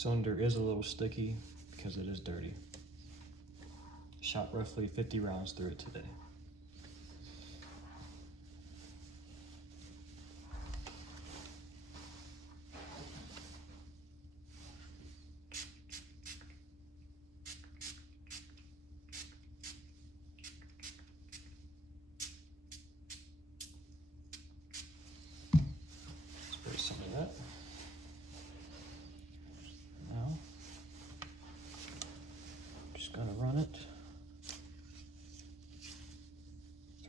Cylinder is a little sticky because it is dirty. Shot roughly 50 rounds through it today. Spray some of that. Now, I'm just gonna run it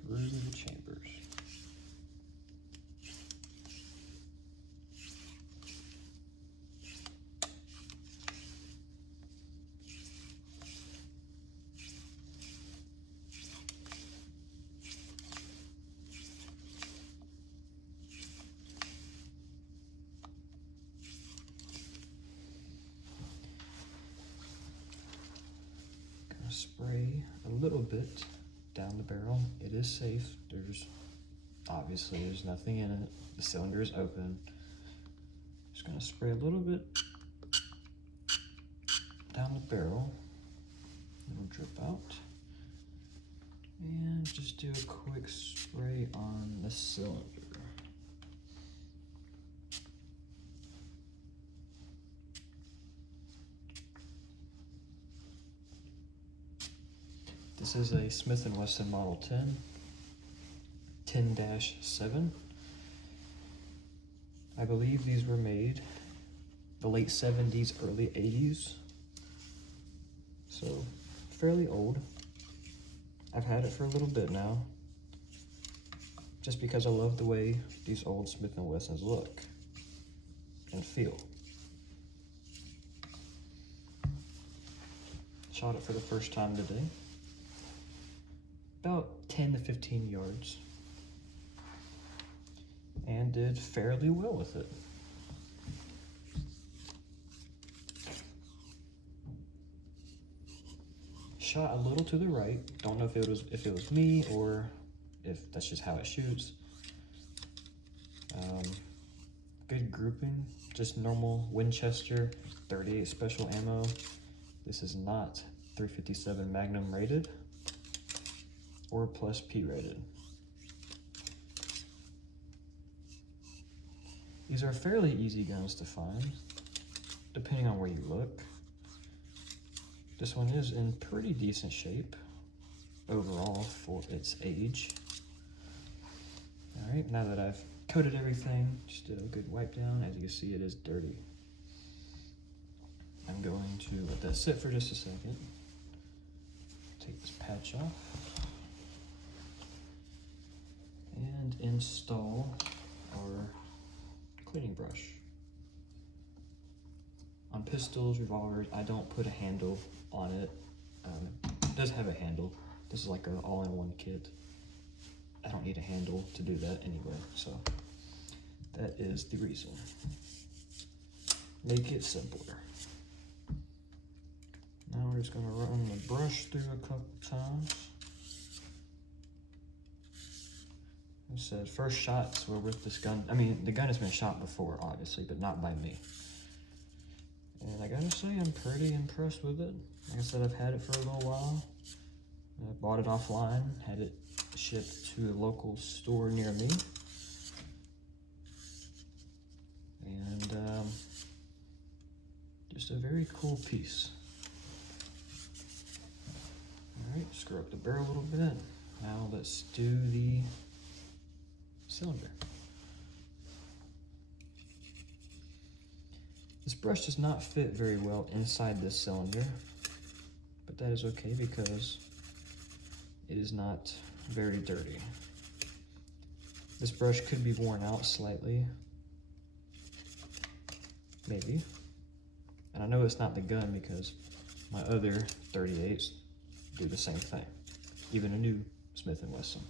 through the chambers. Gonna spray a little bit down the barrel. It is safe. There's nothing in it. The cylinder is open. Just gonna spray a little bit down the barrel. It'll drip out. And just do a quick spray on the cylinder. This is a Smith & Wesson Model 10-7. I believe these were made the late 70s, early 80s. So fairly old. I've had it for a little bit now, just because I love the way these old Smith & Wessons look and feel. Shot it for the first time today. About 10 to 15 yards. And did fairly well with it. Shot a little to the right. Don't know if it was me or if that's just how it shoots. Good grouping, just normal Winchester 38 special ammo. This is not 357 Magnum rated or plus P rated. These are fairly easy guns to find, depending on where you look. This one is in pretty decent shape overall for its age. All right, now that I've coated everything, just did a good wipe down. As you can see, it is dirty. I'm going to let that sit for just a second. Take this patch off and install our cleaning brush. On pistols, revolvers, I don't put a handle on it. It does have a handle. This is like an all-in-one kit. I don't need a handle to do that anyway, so that is the reason. Make it simpler. Now we're just gonna run the brush through a couple times. It said first shots were with this gun. I mean, the gun has been shot before, obviously, but not by me. And I gotta say, I'm pretty impressed with it. Like I said, I've had it for a little while. I bought it offline, had it shipped to a local store near me. And just a very cool piece. All right, screw up the barrel a little bit. Now let's do the cylinder. This brush does not fit very well inside this cylinder, but that is okay because it is not very dirty. This brush could be worn out slightly, maybe. And I know it's not the gun because my other 38s do the same thing, even a new Smith & Wesson.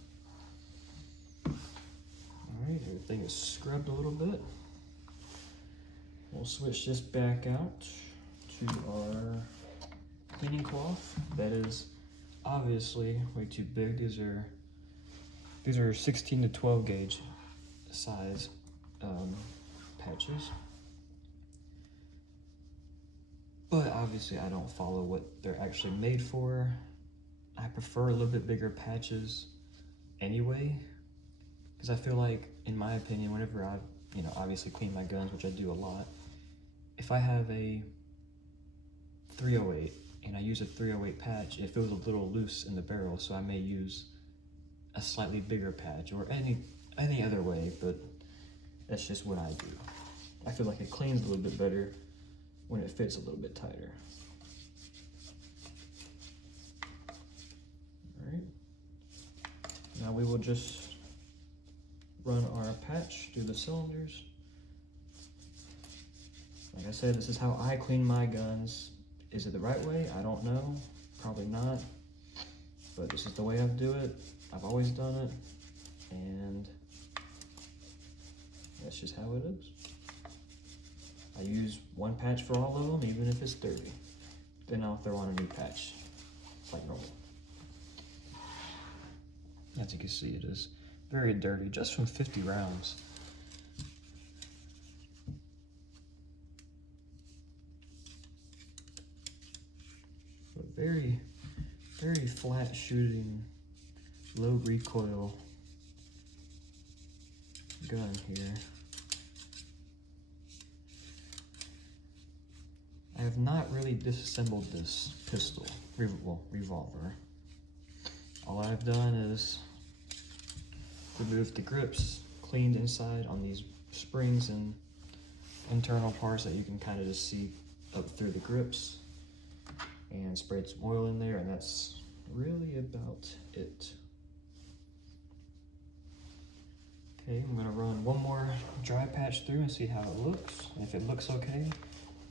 All right, everything is scrubbed a little bit. We'll switch this back out to our cleaning cloth. That is obviously way too big. These are 16 to 12 gauge size patches. but obviously I don't follow what they're actually made for. I prefer a little bit bigger patches anyway, because I feel like, in my opinion, whenever I, obviously clean my guns, which I do a lot, if I have a 308 and I use a 308 patch, it feels a little loose in the barrel, so I may use a slightly bigger patch or any other way, but that's just what I do. I feel like it cleans a little bit better when it fits a little bit tighter. All right. Now we will just run our patch through the cylinders. Like I said, this is how I clean my guns. Is it the right way? I don't know. Probably not. But this is the way I do it. I've always done it. And that's just how it is. I use one patch for all of them, even if it's dirty. Then I'll throw on a new patch, like normal. As you can see, it is very dirty, just from 50 rounds. But very, very flat shooting, low recoil gun here. I have not really disassembled this pistol, revolver. All I've done is removed the grips, cleaned inside on these springs and internal parts that you can kind of just see up through the grips, and sprayed some oil in there, and that's really about it. Okay, I'm gonna run one more dry patch through and see how it looks. And if it looks okay,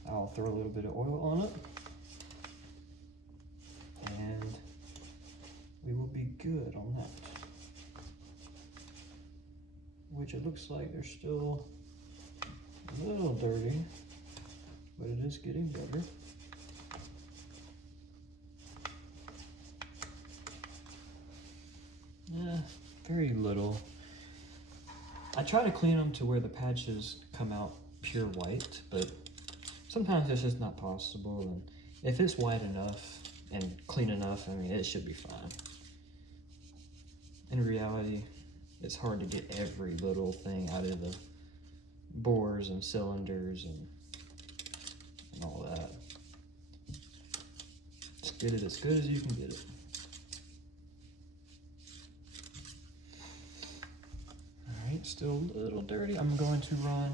I'll throw a little bit of oil on it, and we will be good on that. Which it looks like they're still a little dirty, but it is getting better. Yeah, very little. I try to clean them to where the patches come out pure white, but sometimes it's just not possible, and if it's white enough and clean enough, I mean, it should be fine. In reality, it's hard to get every little thing out of the bores and cylinders and all that. Just get it as good as you can get it. Alright, still a little dirty. I'm going to run,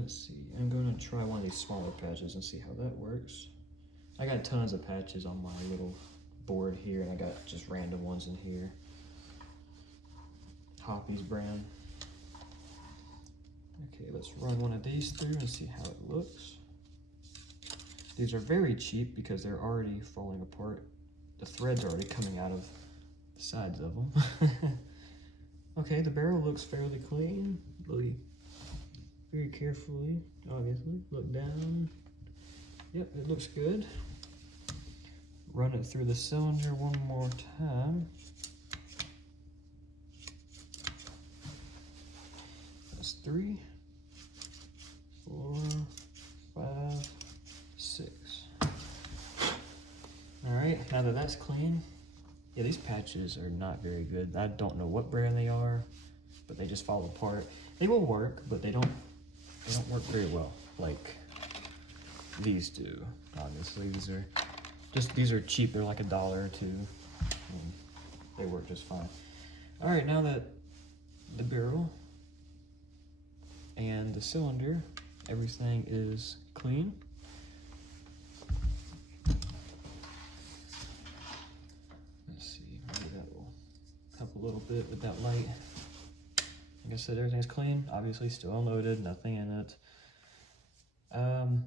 let's see, I'm going to try one of these smaller patches and see how that works. I got tons of patches on my little board here, and I got just random ones in here. Hoppy's brand. Okay, let's run one of these through and see how it looks. These are very cheap because they're already falling apart. The thread's already coming out of the sides of them. Okay, the barrel looks fairly clean. Look very carefully, obviously. Look down. Yep, it looks good. Run it through the cylinder one more time. That's 3, 4, 5, 6. All right, now that that's clean, yeah, these patches are not very good. I don't know what brand they are, but they just fall apart. They will work, but they don't work very well like these do. Obviously, these are cheap. They're like $1 or $2. And they work just fine. All right, now that the barrel and the cylinder, everything is clean. Let's see, maybe that will help a little bit with that light. Like I said, everything's clean. Obviously, still unloaded, nothing in it.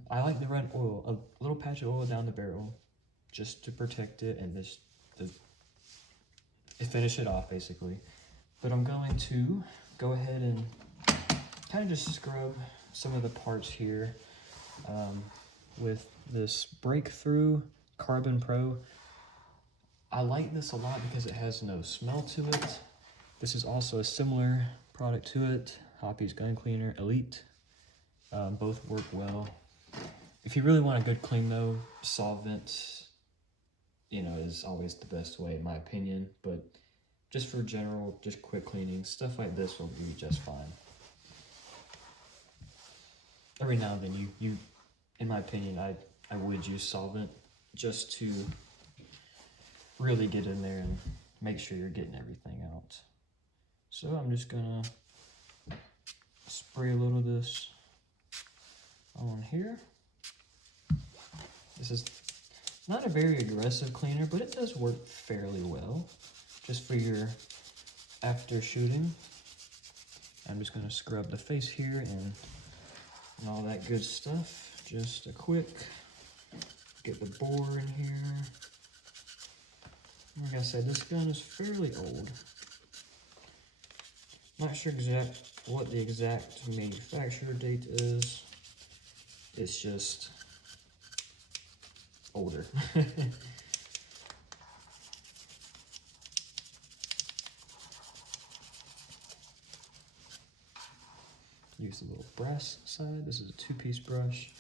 I like to run oil, a little patch of oil down the barrel, just to protect it and just to finish it off, basically. But I'm going to go ahead and kind of just scrub some of the parts here with this Breakthrough Carbon Pro. I like this a lot because it has no smell to it. This is also a similar product to it, Hoppy's Gun Cleaner Elite. Both work well. If you really want a good clean though, solvent, you know, is always the best way in my opinion. But just for general, just quick cleaning, stuff like this will be just fine. Every now and then you in my opinion, I would use solvent just to really get in there and make sure you're getting everything out. So I'm just gonna spray a little of this on here. This is not a very aggressive cleaner, but it does work fairly well just for your after shooting. I'm just gonna scrub the face here and all that good stuff. Just a quick, get the bore in here. Like I said, this gun is fairly old. Not sure what the exact manufacturer date is. It's just older. Use the little brass side. This is a 2-piece brush.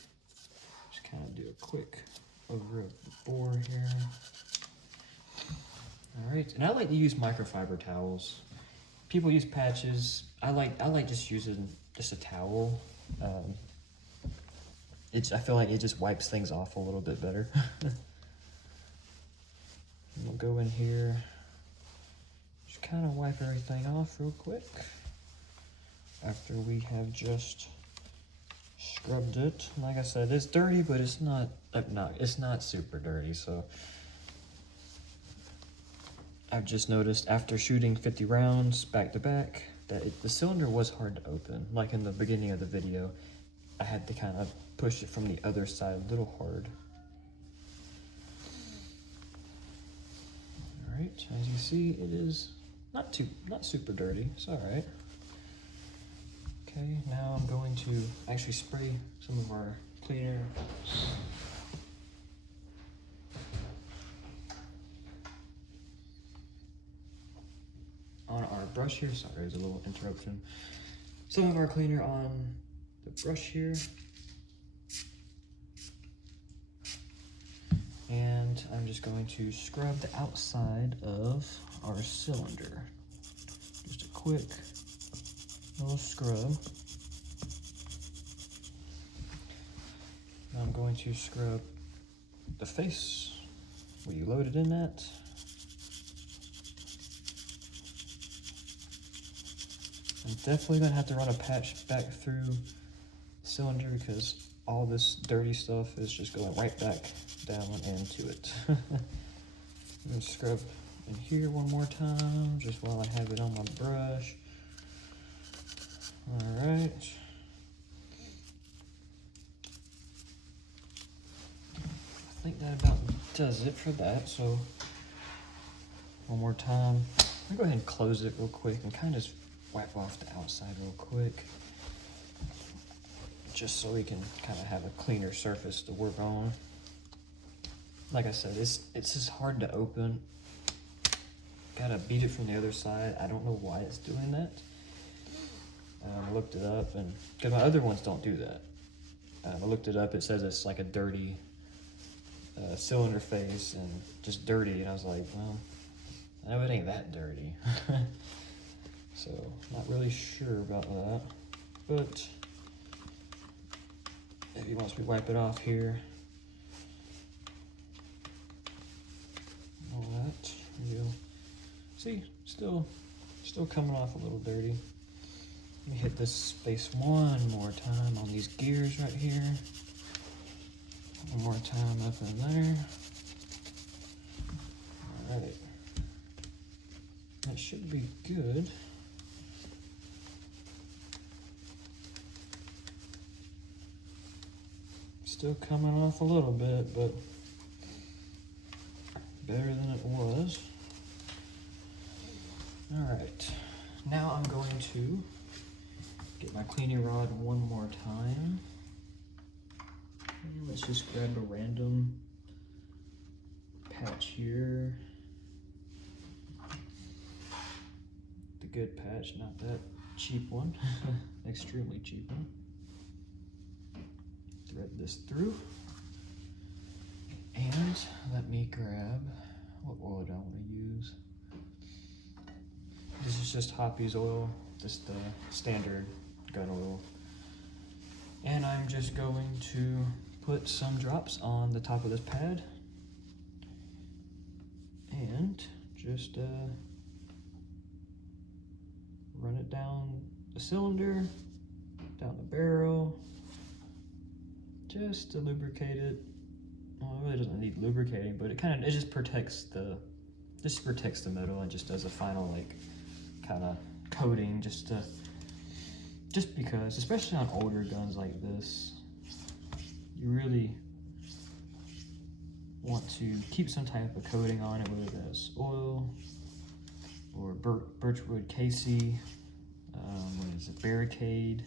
Just kind of do a quick over of the bore here. All right, and I like to use microfiber towels. People use patches. I like just using just a towel. I feel like it just wipes things off a little bit better. We'll go in here, just kind of wipe everything off real quick after we have just scrubbed it. Like I said, it's dirty, but it's not super dirty. So I've just noticed after shooting 50 rounds back to back that the cylinder was hard to open. Like in the beginning of the video, I had to kind of push it from the other side a little hard. All right, as you see, it is not super dirty. It's all right. Okay, now I'm going to actually spray some of our cleaner. On our brush here. Sorry, there's a little interruption. Some of our cleaner on the brush here. And I'm just going to scrub the outside of our cylinder. Just a quick little scrub. Now I'm going to scrub the face where you loaded in at. I'm definitely gonna have to run a patch back through the cylinder because all this dirty stuff is just going right back down into it. I'm gonna scrub in here one more time, just while I have it on my brush. All right. I think that about does it for that. So one more time. I'm gonna go ahead and close it real quick and kind of wipe off the outside real quick, just so we can kind of have a cleaner surface to work on. Like I said, it's just hard to open. Gotta beat it from the other side. I don't know why it's doing that. I looked it up, and because my other ones don't do that. I looked it up. It says it's like a dirty cylinder face and just dirty, and I was like, well, I know it ain't that dirty. So, not really sure about that, but maybe once we wipe it off here, all that, you'll see, still coming off a little dirty. Let me hit this space one more time on these gears right here. One more time up in there. All right, that should be good. Still coming off a little bit, but better than it was. All right, now I'm going to get my cleaning rod one more time. And let's just grab a random patch here. The good patch, not that cheap one. Extremely cheap one. thread this through. And let me grab, what oil do I want to use? This is just Hoppy's oil, just the standard gun oil. And I'm just going to put some drops on the top of this pad and just run it down the cylinder, down the barrel, just to lubricate it. Well, it really doesn't need lubricating, but it just protects the metal and just does a final like kind of coating just because, especially on older guns like this, you really want to keep some type of coating on it, whether that's oil or birchwood KC, what is it, barricade,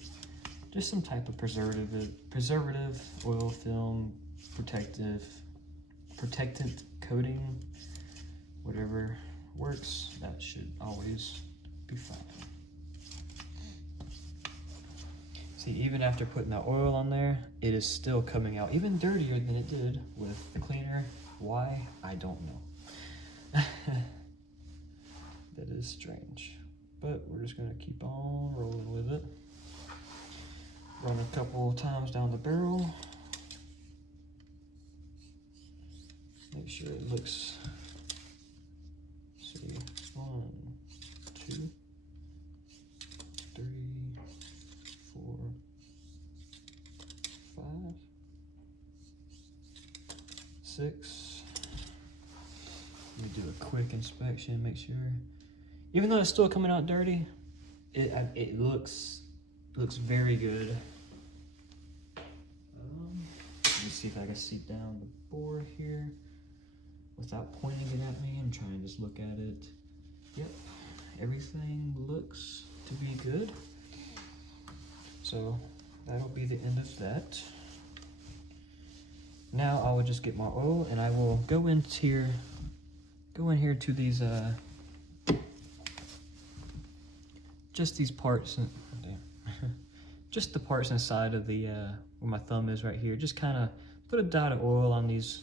just some type of preservative, oil film, protectant coating, whatever works, that should always be fine. See, even after putting that oil on there, it is still coming out even dirtier than it did with the cleaner. Why? I don't know. That is strange. But we're just gonna keep on rolling with it. Run a couple times down the barrel. Make sure it looks, see, 1, 2, 3, 4, 5, 6. Let me do a quick inspection, make sure. Even though it's still coming out dirty, it looks very good. Let me see if I can see down the board here without pointing it at me. I'm trying to just look at it. Yep, everything looks to be good. So that'll be the end of that. Now I will just get my oil and I will go in here to these just these parts, just the parts inside of the where my thumb is right here. Just kind of put a dot of oil on these,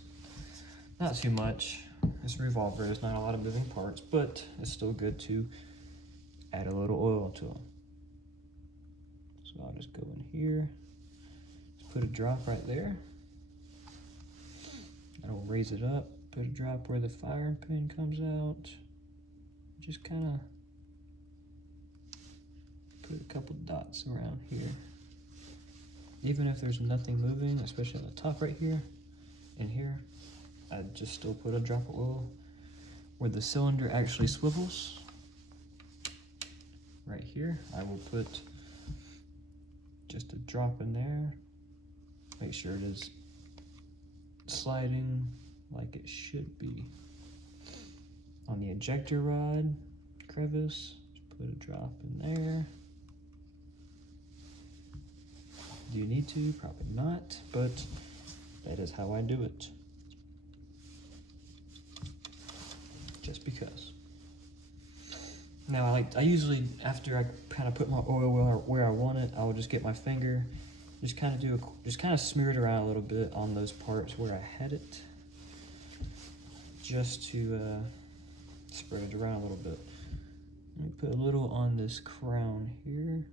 not too much. This revolver is not a lot of moving parts, but it's still good to add a little oil to them. So I'll just go in here, just put a drop right there. I will raise it up, put a drop where the firing pin comes out. Just kind of put a couple dots around here. Even if there's nothing moving, especially on the top right here and here, I'd just still put a drop of oil where the cylinder actually swivels. Right here, I will put just a drop in there. Make sure it is sliding like it should be. On the ejector rod crevice, just put a drop in there. Do you need to? Probably not, but that is how I do it. Just because. Now I usually, after I kind of put my oil where I want it, I will just get my finger, just kind of smear it around a little bit on those parts where I had it, just to spread it around a little bit. Let me put a little on this crown here.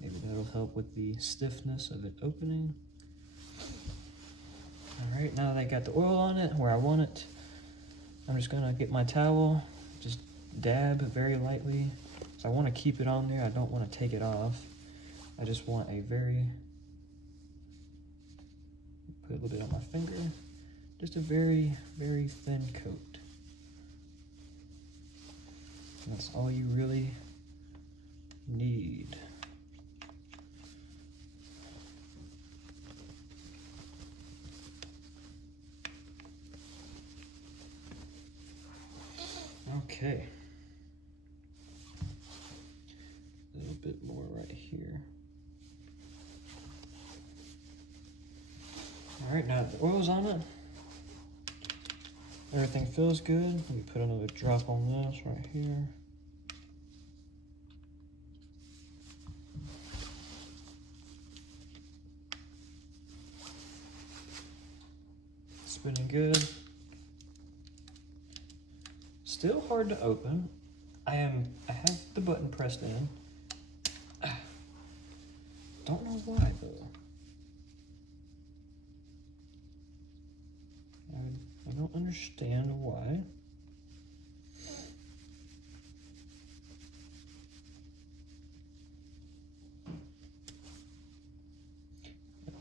Maybe that'll help with the stiffness of it opening. All right, now that I got the oil on it where I want it, I'm just gonna get my towel, just dab very lightly. So I want to keep it on there. I don't want to take it off. I just want a put a little bit on my finger, just a very, very thin coat. And that's all you really need. Okay. A little bit more right here. All right, now the oil's on it. Everything feels good. Let me put another drop on this right here. spinning good. Still hard to open. I have the button pressed in. Don't know why though. I don't understand why.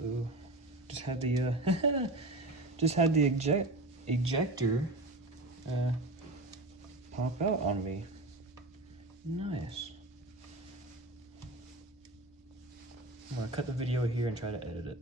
Ooh, just had the ejector pop out on me. Nice. I'm gonna cut the video here and try to edit it.